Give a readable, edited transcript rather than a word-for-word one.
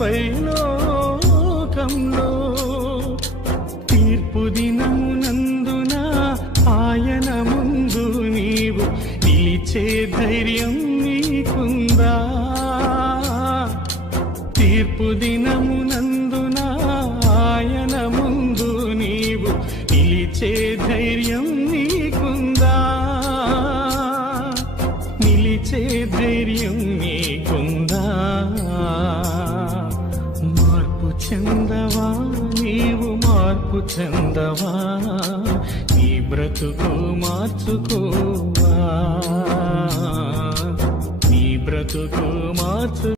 పైలోకంలో తీర్పు దినమునందున ఆయన ముందు నీవు నిలిచే ధైర్యం నీకుందా? తీర్పు దినమునందున ఆయన ముందు నీవు నిలిచే ధైర్యం నీకుందా? నిలిచే ధైర్యం నీకుందా? మార్పు చెందవా నీవు, మార్పు చెందవా, నీ బ్రతుకు మార్చుకోవా, నీ బ్రతుకు మార్చు